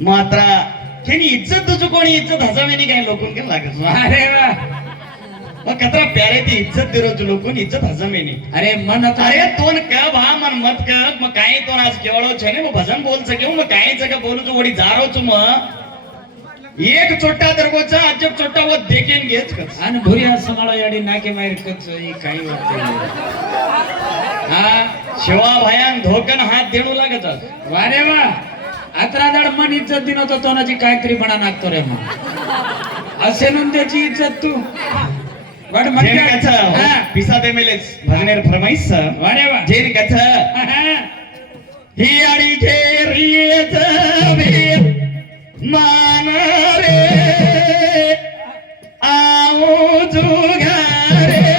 मात्रा केनी इज्जत तुझ कोणी इज्जत हजामेनी काय लोकून के लागत अरे वा मग कतरा प्यारे ती इज्जत दे रोज लोकून इज्जत हजामेनी अरे मन अरे तोन का भा मन मत कर मग काय तो आज केवळो छे ने मग भजन बोल सके मग काय जग बोलू तू वडी जारो तू मग एक छोटा दरगोचा अजब छोटा वो देखेन घेच कस आणि भुरिया समाळा याडी नाके मार कच ही काही वाटते हा शिवा भयान धोकन हात देणू लागत वारे वा अत्रादाड मन इज्जत दिन होतो तोनाची काहीतरी म्हणा नागतो रे मग असे नून त्याची इज्जत तू वाट म्हणजे पिसा दे मेलेस भजनेर फरमाईस वारे वा जेन कथ ही आडी घेरीत वीर मान रे आओ जुगारे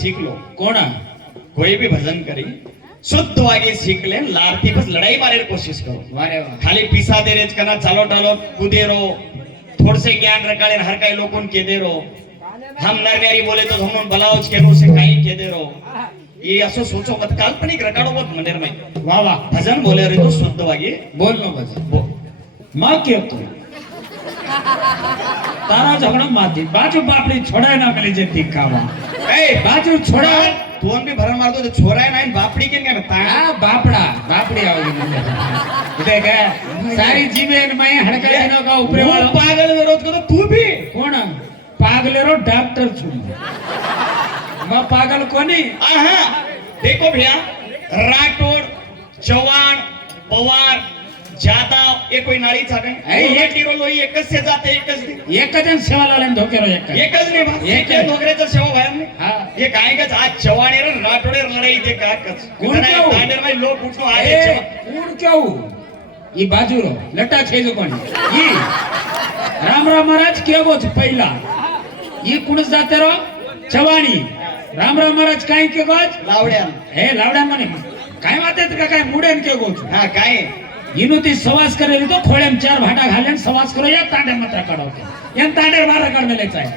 सीख लो कोणा कोई भी भजन करी शुद्ध वागे सीख ले लारती बस लड़ाई मारे कोशिश करो वारे वाह खाली पिसा दे रेज करना चालो टालो कूदे रो थोड़ से ज्ञान रखाले हर कई लोगों के दे रो हम नरनारी बोले तो हम बलाओज के रो से कहीं के दे रो ये असो सोचो मत काल्पनिक रकाड़ो मत मंदिर में वाह वाह भजन बोले रे तो शुद्ध वागे बोल नो भजन मां के तो तारा झगड़ा माती बाजू बापड़ी छोड़ा ना मिली जे दिखावा ए बाजू छोड़ा तोन भी भरण मारतो तो छोरा है ना बापड़ी के क्या बता हां बापड़ा बापड़ी आओगी मुझे देख सारी जीवन में हड़का दिनों का ऊपर वाला पागल विरोध करो तू भी कौन पागल रो डॉक्टर छु मैं पागल कोनी आहा देखो भैया राठौड़ चौहान पवार जादव ये कोई नाड़ी था नहीं ये टीरो लोई एकच से जाते एकच जन सेवा लावल्यान धोकेरो एकच नाही बा एक धोकरेचा सेवा भाई हमने हां ये काय का आज चवाणे रे राठोडे लढाई ते का कच कोण दांडेर में लोग उठो आए कोण क्यों ये बाजू रो लटा छेज कोणी ये राम राम महाराज के बोच पहिला ये कुणच जाते रो चवाणी राम राम महाराज काय के गोच लावड्या हे लावड्या म्हणे काय वाटत का काय मुडेन के गोच हां काय इनुती सवास करेली तो खोळ्याम चार भाटा घालेन सवास करो या तांडे मात्र काढवते या तांडे मारा काढलेच आहे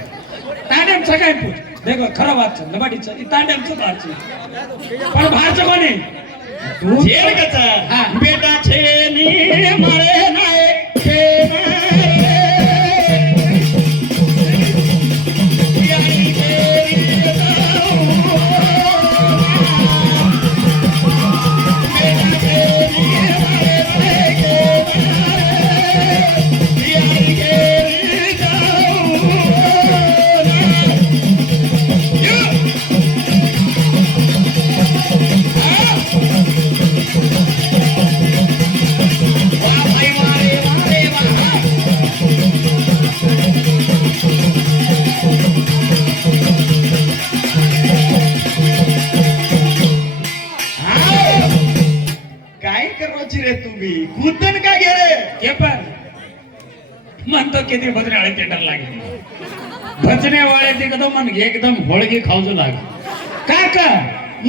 तांडेम सगळ्यात पूछ देखो खरं वाच लबाडीचं ई तांडेमचं भारचं पण भारचं कोणी तू जेल कचा बेटा छे नी मारे नाय छे कूदन का गेले के पर म्हणतो किती भजने आळे थिएटर लागे भजने वाले देखो मन एकदम होळगी खाऊजो लागे काका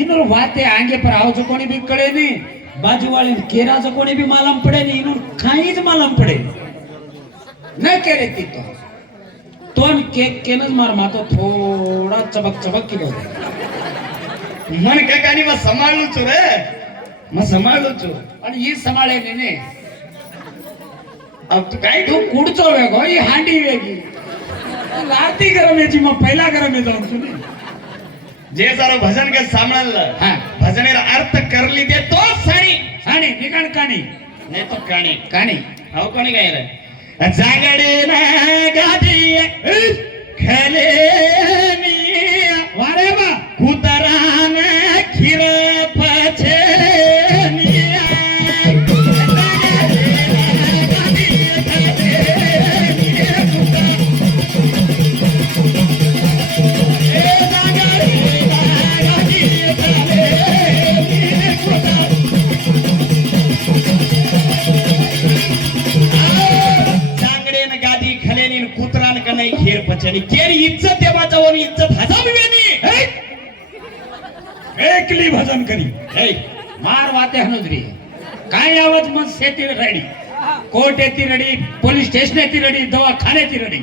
इनोर वाते आगे पर आओ जो कोणी भी कळे नी बाजू वाले केरा जो कोणी भी मालम पड़े नी इनोर खाईज मालम पड़े न करे ती तो केक केनच मार मातो थोड़ा चबक चबक किलो मन काकानी मग सांभाळलो छु रे मग सांभाळलो छु पण ही सांभाळे ने अब तू काय तू कुडचो वेगो ही हांडी वेगळी आरती गरम याची मग पहिला गरम जाऊन तुम्ही जे सारं भजन के सांभाळलं हा भजनेर अर्थ करली ते तो साडी साणी निकाण काणी नाही तो काणी काणी हाव कोणी काय रे जागडे ना गादी खेले वारे बा कुतरान खीर पछे खेर पचनी केर इज्जत देवाचा वन इज्जत हजाविवेनी एकली भजन करी मार वाते हनुद्री काय आवाज मग शेती रेडी कोर्ट येती रेडी पोलीस स्टेशन येती रेडी दवाखाने येती रेडी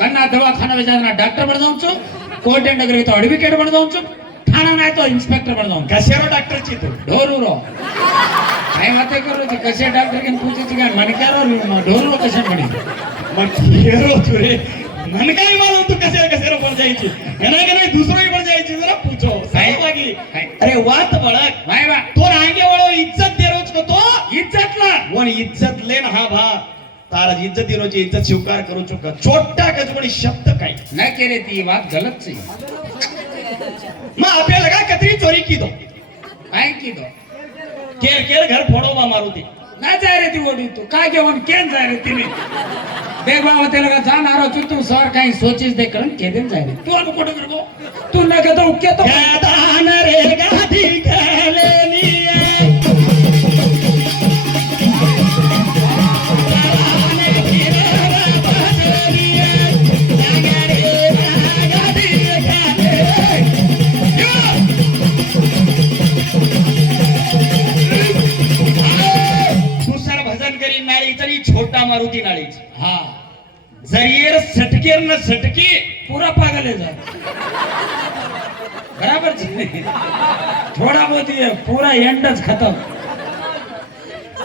कन्ना दवाखाना में जाना डॉक्टर बन जाऊं छु कोर्ट एंड नगरी तो एडवोकेट बन जाऊं छु थाना नाही तो इन्स्पेक्टर बन जाऊं कसेरो डॉक्टर ची तू ढोरूरो काय वाते करू ती कसे डॉक्टर के पूछे काय मनक्यारो ढोरूरो कसे बनी मग खेरो तू रे मन काय मालूम तू कसेरो पण जायची नाही दुसरोही पण जायची जरा पूछो साहेब वागी अरे वात बळक भाई बा तो रांगे वाळो इज्जत दे रोज को तो इज्जतला वन इज्जत लेन हा भा तारा इज्जत रोज इज्जत स्वीकार करू चुका छोटा कजबडी शब्द काय नाही केले ती बात गलत सी मग आपल्याला का कतरी चोरी की दो काय की दो केर केर घर फोडो बा मारुती ना जाय रे ती ओढी तू काय घेऊन केन जाय रे तिने देख बाबा त्याला का जाणार तू तू सर काही सोचीस दे करून केदेन जाय रे तू अनु कोठे करतो तू न कतो उके तो दान रे गादी खेलेनी छोटा मारुती नाळीच हा जरिएर सटकेर न सटकी पूरा पागल है जा बराबर जी थोड़ा बहुत ये पूरा एंडच खत्म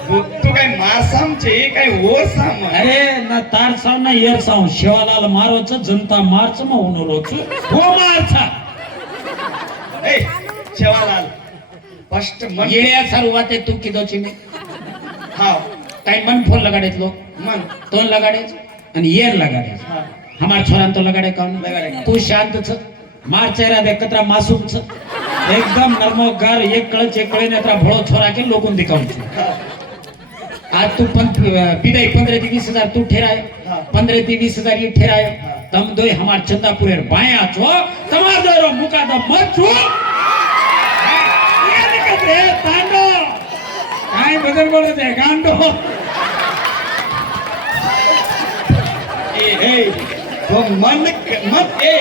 तू काय मारसामचे काय ओरसाम अरे ना तार साव ना येर साव शिवालाल मारोच जनता मार्च म होनरोच हो मारचा ए शिवालाल फर्स्ट मन ये सर्वाते तू किदोची ने हा काय मन फोन लगाडेत लोक मन तोन लगाडेच आणि येर लगाडेच हा हमार छोरान तो लगाडे काऊन लगाडे. तू शांत छ मार चेहरा देख कतरा मासूम छ एकदम नर्मोगार एक कळे नेत्रा भोळो छोरा के लोकून दिखाऊन छ आज तू पिदाई 15 तू ठेराय हाँ। 15 ये ठेराय हाँ। तम दोय हमार चंदापुरेर बाया छो तमार दोरो मुकादम मत छो ये निकत रे तांडो काय बदल बोलत आहे गांडो ए तो मन मत ए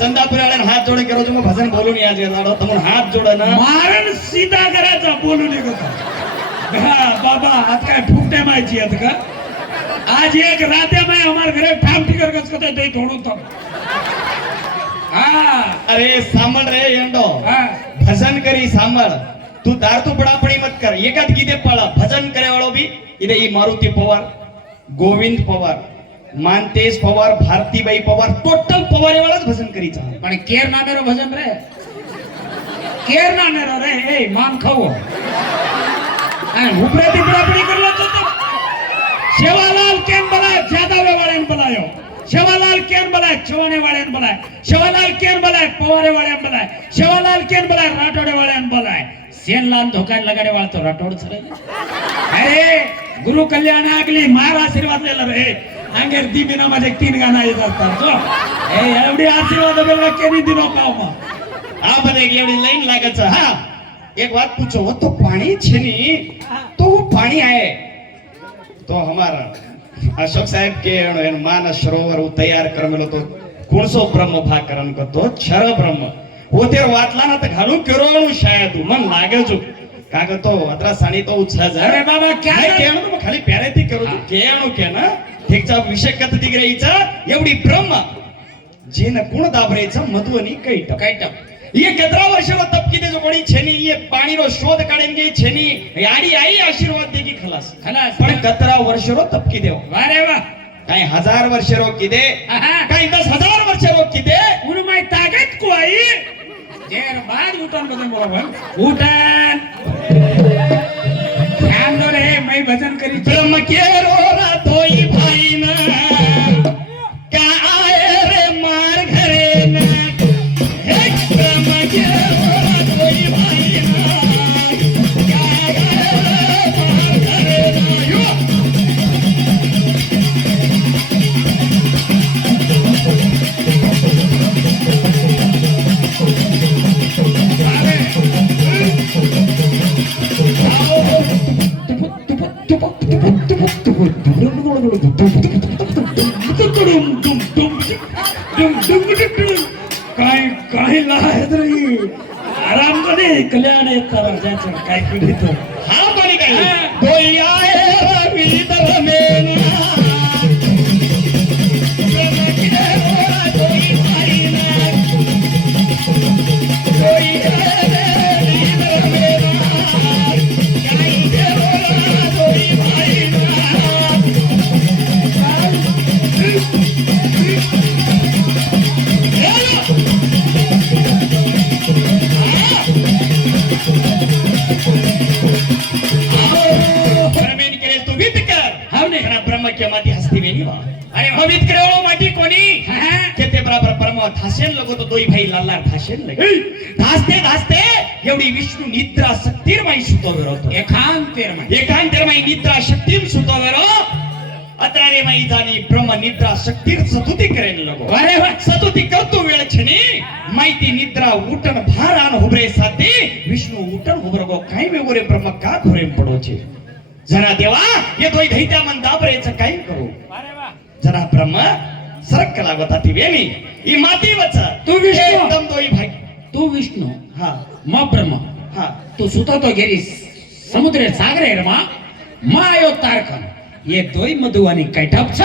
चंदापुरी वाल्यान हात जोडे करो तुम्ही भजन बोलून या जे जाडो तुम्ही हात जोड ना मारण सीधा करायचा बोलू निघत बाबा आज काय फुकटे माहिती आहेत का आज एक राते में हमारे घरे ठाम ठिकर कस कते दे थोडू तो हा अरे सांभाळ रे यंडो हा भजन करी सांभाळ तू दारतू बडापणी मत कर एकात गीते पळा भजन करे वाळो बी इथे ई मारुती पवार गोविंद पवार मानतेज पवार भारतीबाई पवार टोटल पवारे वालाच भजन करीचा पण केर नामेरो भजन रे केर नामेरो रे ए मान खाओ आणि उपरे तिपडापडी करला तो शेवालाल केन बला ज्यादा वाळेन बलायो शेवालाल केन बला चवणे वाळेन बलाय शेवालाल केन बलाय पवारे वाळेन बलाय शेवालाल केन बलाय राठोडे वाळेन बलाय सेनलाल धोकान लगाडे वाळतो राठोड सरे अरे गुरु कल्याण आगली मार आशीर्वाद लेला रे अंगेर दीबिना माझे 3 गाना येत असतात जो ए एवढी आशीर्वाद बेला केनी दिनो पाव मग आ बरे एवढी लाईन लागत हा एक बात पूछो वो तो पानी छेनी तो वो पानी है तो हमारा अशोक साहेब के मानस सरोवर वो तैयार करमेलो तो कुणसो ब्रह्म भाग करन को तो क्षर ब्रह्म वो तेर वाटला ना तर घालू केरोळू शायद मन लागे जो काग तो अतरा साणी तो उछला जा अरे बाबा क्या केणू तो खाली प्यारेती करू तू केणू के ना ठीकचा विषय कत दिगरेचा एवढी ब्रह्म जेन कुण दाबरेचा मधुवनी कैटप ये 17 વર્ષનો તપ કીધે જો કોણી છેની ये પાણીનો શોધ કાઢેંગે છેની યાડી आई આશીર્વાદ દેગી ખલાસ ખલાસ પણ 17 વર્ષનો તપ કીધે વાહ રે વાહ કાઈ 1000 વર્ષનો કીધે આહા. કાઈ 10,000 વર્ષનો કીધે उनमें ताकत को आई देर बाद उठन भजन बरोबर उठन ध्यान दो रे मैं भजन करी ब्रह्म केरो रातोई भाई ना का आए रे मार घरे ना हे ब्रह्म केरो रातोई भाई ना का आए रे मार घरे ना यो काय काय लायत रे आराम करे कल्याण येता राजाचं काय कधी तो हा बोली काय कोई आए रवि दरमेना ब्रह्म केरो रातोई भाई ना कोई आए रवि दरमेना काई केरो रातोई भाई ना परमेन केले तू वित कर हावने पण ब्रह्मक्यमाती हस्ती वेणी वा अरे हो वित करे ओ माटी कोणी ते बराबर परम धासेन लगो तो दोई भाई लालार धासेन लगे धासते धासते एवढी विष्णू निद्रा शक्तीरमाई सुतोवेरो एकांतेरमाई निद्रा शक्तीर सुतोवेरो अत्रारे माई जानी ब्रह्म निद्रा शक्तीर सतुती करेन लगो अरे वा सतुती करतो वेळ छनी माहिती निद्रा उठन भारान हुबरे साथे विष्णु उठन हुबरगो काय वेगोरे ब्रह्म का घोरे पडो छे जरा देवा ये दोई दैत्या मन दाबरेच काय करू अरे वा जरा ब्रह्म सरक लागत ती वेणी ई माती वच तू विष्णू. एकदम दोई भाई तू विष्णू हा म ब्रह्म हा तू सुतो तो गेरी समुद्र सागरे रमा मायो तारकन ये दोई मधुवानी कैटप छ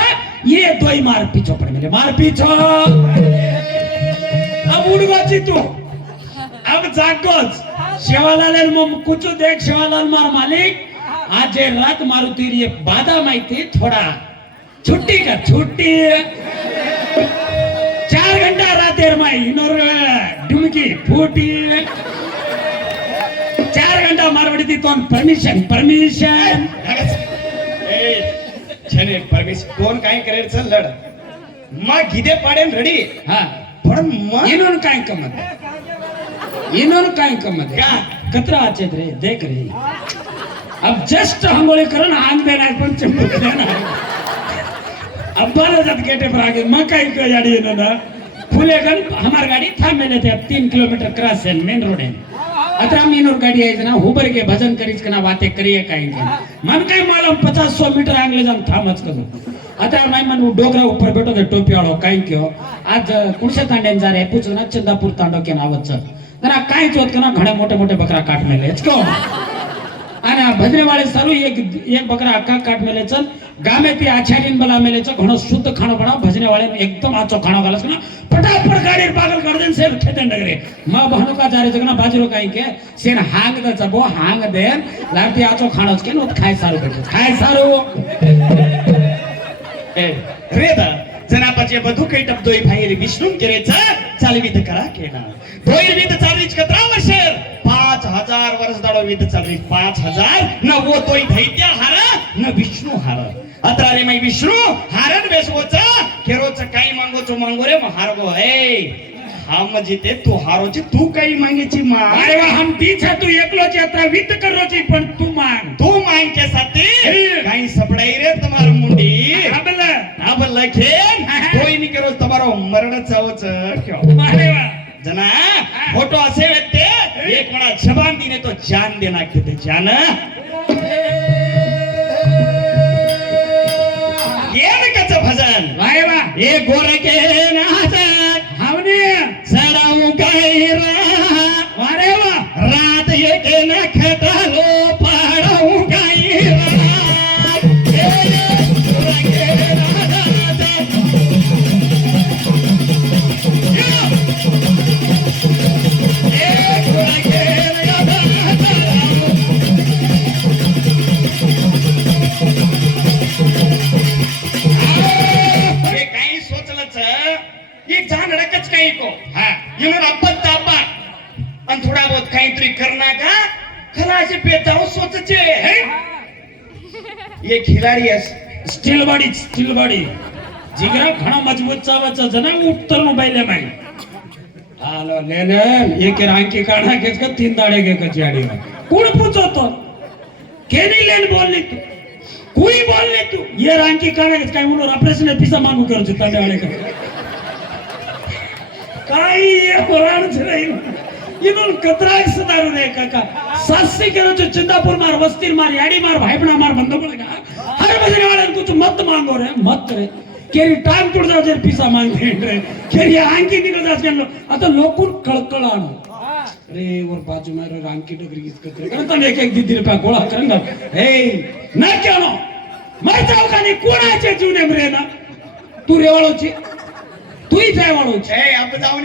ये दोई मार पीछो पड़ मिले मार पीछो अब उड़वाची तू अब जागोच शेवालाल मम कुछ देख शेवालाल मार मालिक आज ये रात मारुती ये बाधा माहिती थोड़ा छुट्टी का छुट्टी 4 घंटा रातेर माई इनोर डुमकी फूटी 4 घंटा मारवाडी ती तोन परमिशन ए छने परमेश्वर कोण काय करेल चल लढ मा गीदे पाडेन रडी हा पण मग इनोन काय कमत का? कतरा आचेत रे देख रे अब जस्ट हंगोळे करून आंग देना पण चंपक देना अब्बाला जात गेटे पर आगे म काय को याडी ना फुले गन हमार गाड़ी थांबेले ते 3 किलोमीटर क्रॉस है मेन रोड है अतरा मीनोर गाड़ी है ना हुबर के भजन करीच कना बातें करिए काई के मन काय मालूम 50-100 मीटर आंगले जाम थामच करो अतरा मैं मन डोगरा ऊपर बैठो ते टोपी वालो काई क्यो आज कुडसे तांडेन जा रे पूछो ना चंदापुर तांडो के नावच जरा काय जोत कना घणे मोठे मोठे बकरा काट मेले क्यो आणि भजने वाले सारू एक बकरा अक्का काट मेले चल गामे ती आचार्यन बला मेले च घणो शुद्ध खाणो बनाव भजने वाले एकदम आचो खाणो घालस ना फटाफट गाडी पागल कर देन से खेतन डगरे मा बहनो का जारे जगना बाजरो काई के सेन हांग द चबो हांग देन लाती आचो खाणोच के नो खाय सारू बेटो खाय सारू ए रेदा जनापाचे बधु काही टपदोय भाई विष्णू केरेच चालवीत करा केला दोय वित चालवीच 17 वर्ष 5000 वर्ष दाडो वित चालवी 5000 न वो तोय दैत्य हार न विष्णू हार अत्रारे मै विष्णू हारन बेसवोच केरोच काही मांगोचो मांगो रे हारगो ए हम जिते तू हारोची तू काही मागेची मांग अरे वा हम पीछे तू एकलोची अत्रा वित करोची पण तू मांग के साथी काही सपडाई रे तुम्हार मुंडी अब लखेन कोई नहीं करो तुम्हारो मरण चावच क्यों अरे वा जना फोटो असे व्यक्ते एक म्हणा जबान दिने तो जान देना किती जान येनकच भजन वाय वा ए गोरे के नाच हमने सराऊ गैरा अरे वा रात ये के न खटालो पाड़ू गैरा ए गोरे के नाच मजदूरी करना का खलासी पे जाओ सोचे है ये खिलाड़ी है स्टील बॉडी जिगरा घणा मजबूत चावाचा जना उपतर नो बैले माई हालो ले ले एक रांकी काढा घेच का 3 दाडे घे का जाडी कोण पूछतो केनी लेन बोलली तू कोई बोलले तू ये रांकी काढा घेच काय म्हणून ऑपरेशन पिसा मागू करू चिता दाडे का काय ये पुराण छे इनोल कतराक सदारू रे काका 700 किलो जो चिंतापुर मार वस्तीर मार याडी मार भाईपणा मार बंद पड़ेगा हर बजने वाले को तो मत मांगो रे मत रे केरी टाइम टूट जाओ जर पिसा मांगते रे केरी आंकी निकल जास केलो आता लोकून कळकळाण अरे वर बाजू में रे आंकी डगरी गीत करते करता एक एक दीदी रुपया गोळा करंगा हे ना केलो मर जाऊ का नाही कोणाचे जीवने रे ना तू रेवाळोची तूही जायवाळोची ए अब जाऊन